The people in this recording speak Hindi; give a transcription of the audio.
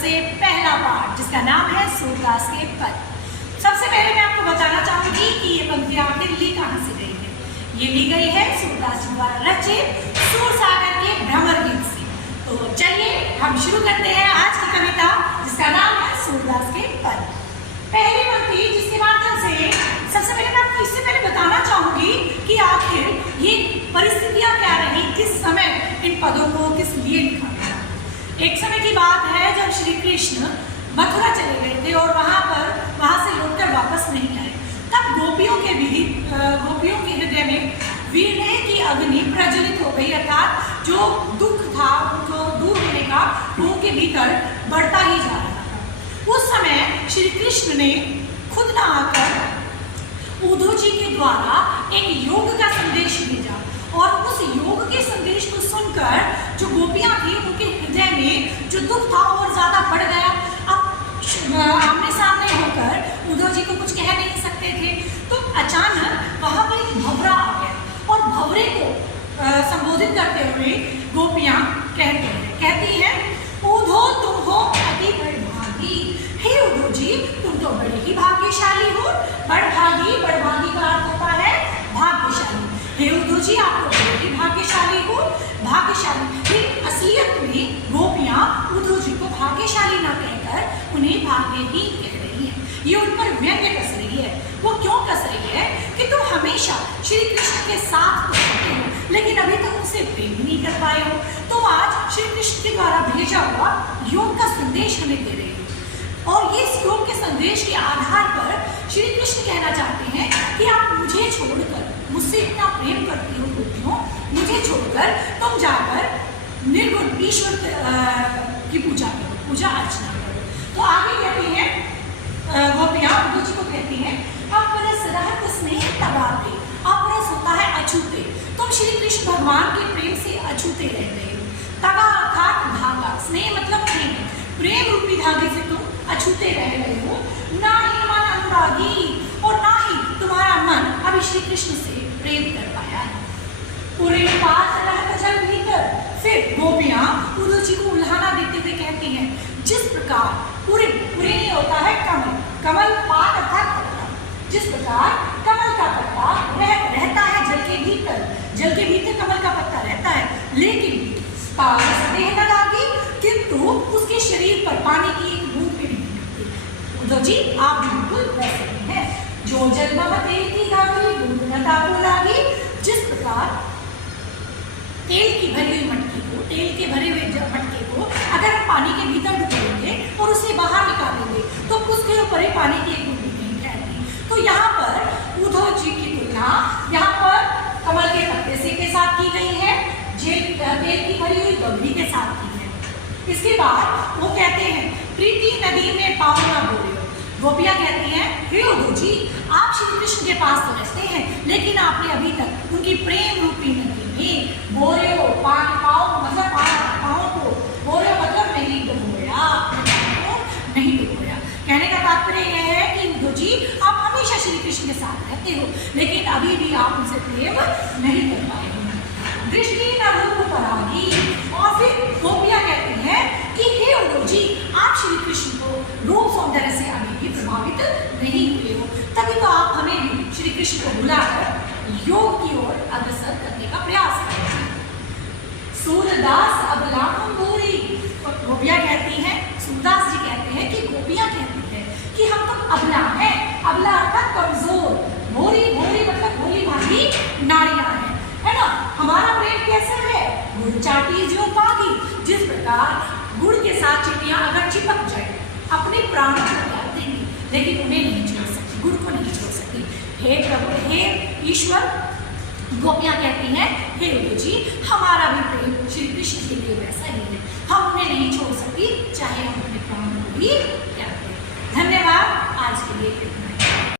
से पहला पाठ जिसका नाम है सूरदास के पद। सबसे पहले मैं आपको बताना चाहूंगी कि ये पंक्तियां आखिर ली कहाँ से गई है। ये ली गई है सूरदास जी द्वारा रचित सूरसागर के भ्रमर गीत से। तो चलिए हम शुरू करते हैं आज की कविता जिसका नाम है सूरदास के पद। पहली पंक्ति जिसके माध्यम से सबसे पहले मैं आपको इससे पहले बताना चाहूंगी कि आखिर ये परिस्थितियां क्या रही, किस समय इन पदों को किस लिए लिखा गया। एक समय की बात है जब श्री कृष्ण मथुरा चले गए थे और वहां से लौटकर वापस नहीं आए। तब गोपियों के हृदय में वीर्य की अग्नि प्रज्वलित हो गई, अर्थात जो दुख था उनको दूर होने का वो के भीतर बढ़ता ही जा रहा था। उस समय श्री कृष्ण ने खुद न आकर उद्धव जी के द्वारा एक योग का संदेश भेजा और उस योग के संदेश को सुनकर जो गोपियां थी उनके हृदय में जो दुख था और ज्यादा बढ़ गया। अब आमने सामने होकर उद्धव जी को कुछ कह नहीं सकते थे, तो अचानक वहां पर एक भंवरा आ गया और भंवरे को संबोधित करते हुए गोपियां कहती हैं उद्धव तुम हो अति बड़भागी। हे उद्धव जी तुम तो बड़े ही भाग्यशाली हो। बड़भागी का अर्थ होता है भाग्यशाली। हे उद्धव जी आप तो बड़े ही भाग्यशाली हो। भाग्यशाली असलियत में गोपियां उद्धव जी को भाग्यशाली ना कहकर उन्हें भाग्यहीन कह रही है। ये उन पर व्यंग्य कस रही है। वो क्यों कस रही है कि तुम हमेशा श्री कृष्ण के साथ तो रहते हो लेकिन अभी तक उनसे प्रेम ही नहीं कर पाए हो। तो आज श्री कृष्ण के द्वारा भेजा हुआ योग का संदेश हमें दे रहे हो और ये इस योग के संदेश के आधार पर श्री कृष्ण कहना चाहते हैं कि आप मुझे छोड़कर, मुझसे इतना प्रेम करती हो गोपियों, मुझे छोड़कर तुम जाकर निर्गुण ईश्वर की पूजा करो, पूजा अर्चना करो। तो आगे कहती हैं गोपियां उद्धव जी को कहती हैं अपरस रहत स्नेह तबाते। अपरस होता है अछूते। तुम श्री कृष्ण भगवान के प्रेम से अछूते रह गए हो। तगा अर्थात धागा, स्नेह मतलब प्रेम, प्रेम रूपी धागे से तुम अछूते रह गए हो। ना ही मन अनुरागी और ना ही तुम्हारा मन अभी श्री कृष्ण से प्रेम कर पाया है। पूरे पास रहत जल भीतर। फिर गोपियां उद्धव जी को उल्हाना देते हुए कहती हैं जिस प्रकार पूरे होता है कमल पात अर्थात पत्ता, जिस प्रकार कमल का पत्ता रहता है जल के भीतर कमल का पत्ता रहता है लेकिन देह न लागी, किंतु उसके शरीर पर पानी की एक बूंद भी नहीं गिरती। उद्धव जी आप बिल्कुल वैसे ही हैं। जो जल तेल की गागी बूंद न ताको लागी। जिस प्रकार तेल की भरी हुई मटकी को, तेल के भरे हुए मटके को अगर हम पानी के भीतर डुबोएंगे और उसे बाहर निकालेंगे तो उसके ऊपर ही पानी की एक बूंद भी नहीं ठहरती। तो यहाँ पर उद्धव जी की तुलना यहाँ पर कमल के पत्ते से के साथ की गई है, तेल की भरी हुई गगरी के साथ की है। इसके बाद वो कहते हैं प्रीति नदी में पाँव न बोले। गोपियां कहती हैं हे उद्धव जी आप श्री कृष्ण के पास तो रहते हैं लेकिन आपने अभी तक उनकी प्रेम रूपी नदी में बोरे हो पाँव मतलब पाँव को बोरे मतलब नहीं डुबोया, नहीं डुबोया। कहने का तात्पर्य यह है कि उद्धव जी आप हमेशा श्री कृष्ण के साथ रहते हो लेकिन अभी भी आप उनसे प्रेम नहीं कर पाए हो। दृष्टि न रूप परागी। और फिर गोपियां कहती हैं कि हे उद्धव जी आप श्री कृष्ण को रूप सौंदर्य से अभी भी प्रभावित नहीं हुए हो, तभी तो आप हमें भी श्री कृष्ण को बुलाकर योग की ओर अग्रसर करने का प्रयास करें। सूरदास अबलाम बोरी। गोपियां कहती हैं, सूरदास जी कहते हैं कि गोपियां कहती हैं कि हम तो अबला हैं। अबला अर्थात कमजोर, भोरी मतलब भोली भागी नारियां हैं, है ना। हमारा प्रेम कैसा है, गुड़ चाटी जो पागी। जिस प्रकार गुड़ के साथ चींटियां अगर चिपक जाए अपने प्राण को त्याग देंगी लेकिन उन्हें नहीं छोड़ सकती, गुड़ को नहीं छोड़ सकती। हे प्रभु, हे ईश्वर, गोपियां कहती हैं हे